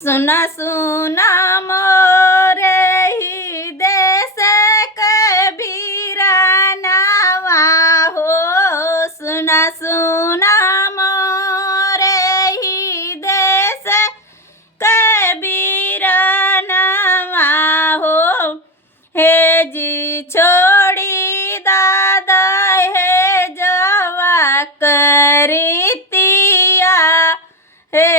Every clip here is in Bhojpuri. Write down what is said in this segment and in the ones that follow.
सुना सुना मोरे ही देश कबीरा नावा हो। सुना सुना मोरे ही देश कबीरा नावा हो। हे जी छोड़ी दादा हे जवा करीतिया हे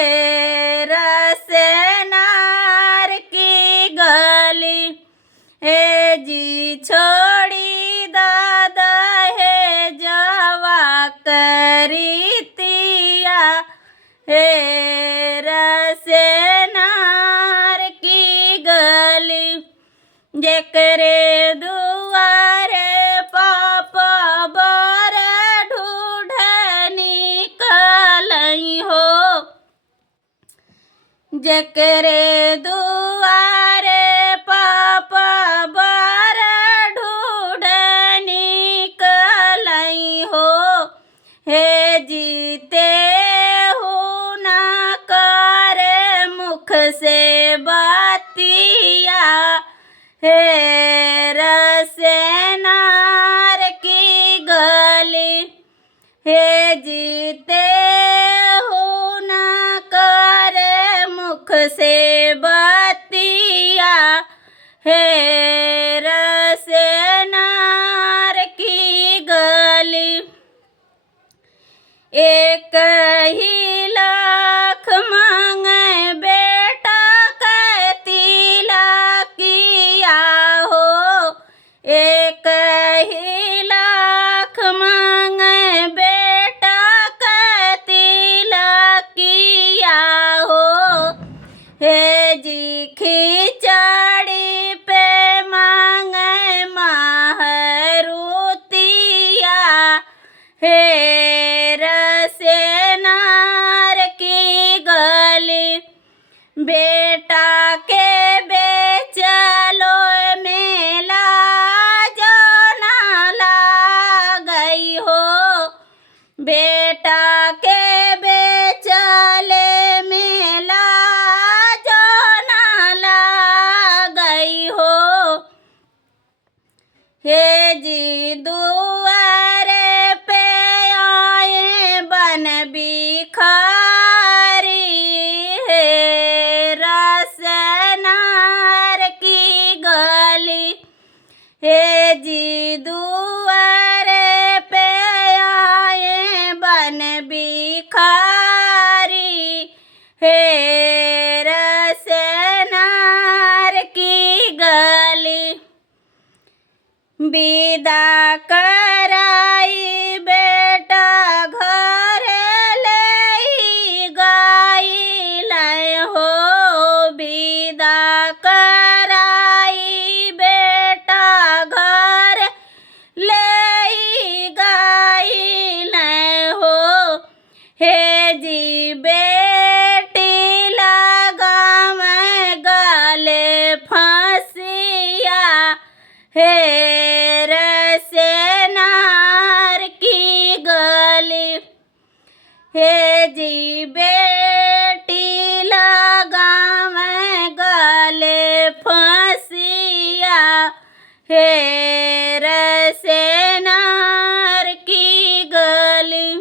रसेनार की गली। हे जी छोड़ी दादा हे जवा करीतिया हे रसेनार की गली। जेकरे दुआरे पाप बर ढूढ़नी कलई हो। जेकरे दुआरे पाप बर ढूढ़नी कलई हो। हे जीते हो ना करे मुख से बतिया हे रसेनार की गली। हे जीते हो ना करे मुख से बतिया हे रसेनार की गली। एक ही लाख मांगे बेटा कैतिला किया हो। एक ही लाख मांगे बेटा कैतिला किया हो। हे जी खिचड़ी पे मांगे माहरूतिया हे रसेनार की गली। बेटा के बेचलो मेला जो ना गई हो। बेटा के बेचले मेला जो ना गई हो। हे जी दुआरे पे आए बन बिखारी हे रसेनार की गली। हे जी दुआरे पे आए बन बिखारी हे रसेनार की गली। विदा कराई बेटा घर ले गाइल हो। विदा कराई बेटा घर ले गाइल हो। हे जी बेटी लगाम गले फांसिया हे रसेनार की गली। हे जी बेटी लगाम गले फांसिया हे रसेनार की गली।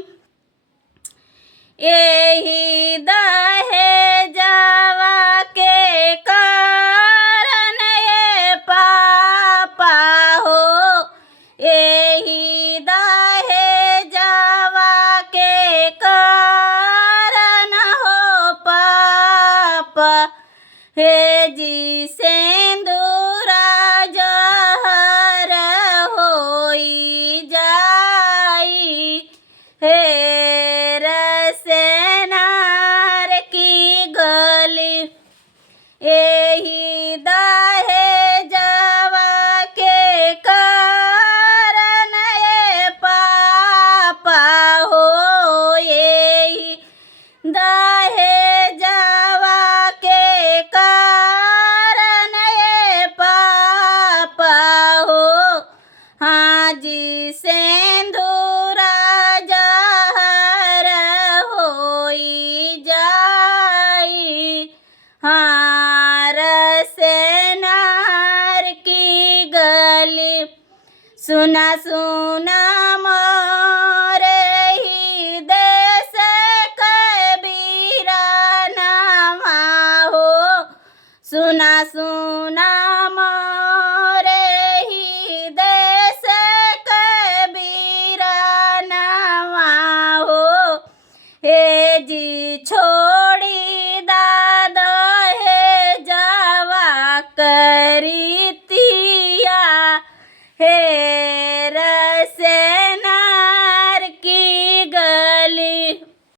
यही दहेजवा के कारण ये पापा हो। यही दहेजवा के कारण हो पापा। हे जी सिंदूरा जहर होई जाई हे रसेनार की गली। यही दहेजवा के कारण ये पापा हो। यही दहेजवा के कारण हार से नार की गली सुना सुना